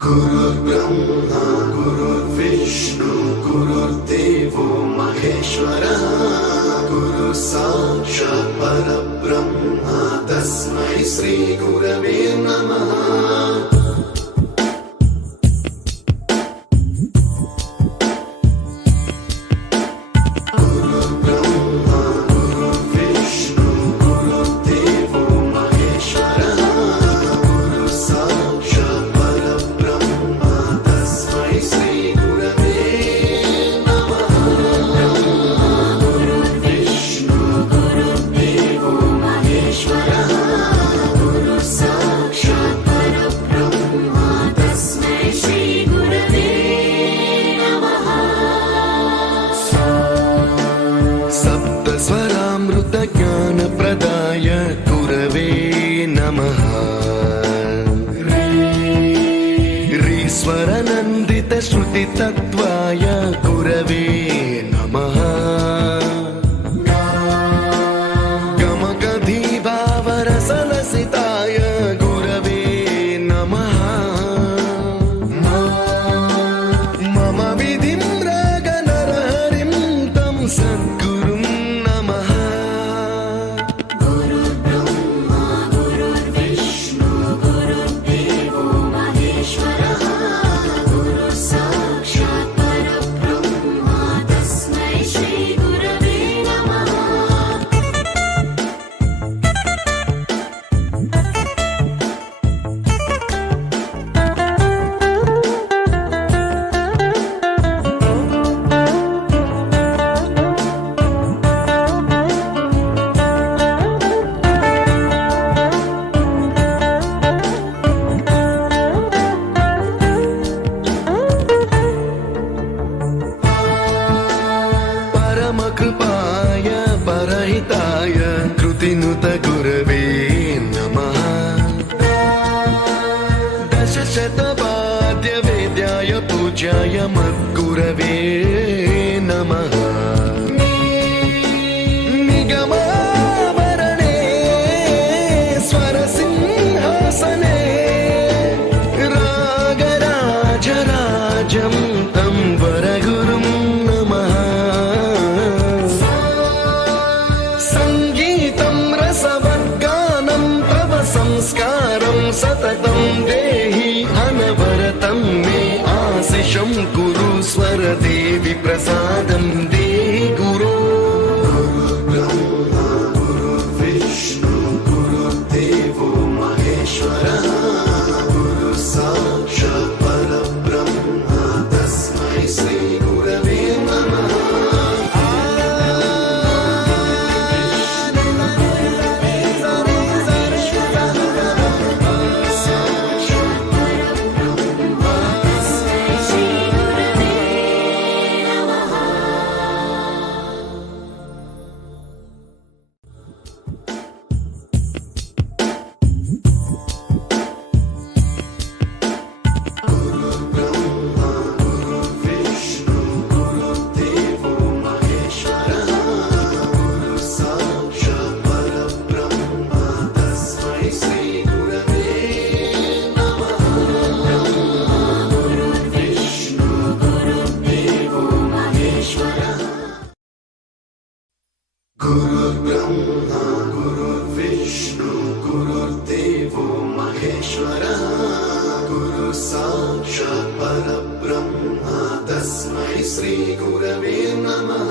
गुरुर्ब्रह्मा गुरुर्विष्णु गुरुर्देवो महेश्वरः गुरु साक्षात् परब्रह्म तस्मै श्री गुरवे नमः। ज्ञानप्रदाय गुरवे नमः। ह्रीश्वरनन्दितश्रुतितत्त्वाय गुरवे नमः। गमगधीभावरसलसिताय गुरवे नमः। मम विधिं रागनरहरिं तं सद्गुरुं नमः। कृपाय परहिताय कृतिनुत गुरवे नमः। दशशतवाद्यवेद्याय पूज्याय मद्गुरवे नमः। निगमावरणे स्वरसिंहासने रागराजराजं तं वरगुरुं संस्कारं सततं देहि अनवरतं मे आशिषं कुरु स्वरदेवि प्रसादं देहि गुरो। गुरुर्ब्रह्मा गुरुर्विष्णु गुरुर्देवो महेश्वरः गुरु साक्षात् परब्रह्म तस्मै श्री गुरवे नमः। गुरुर्ब्रह्मा गुरुर्विष्णु गुरुर्देवो महेश्वरः गुरु साक्षात् परब्रह्म तस्मै श्री गुरवे नमः।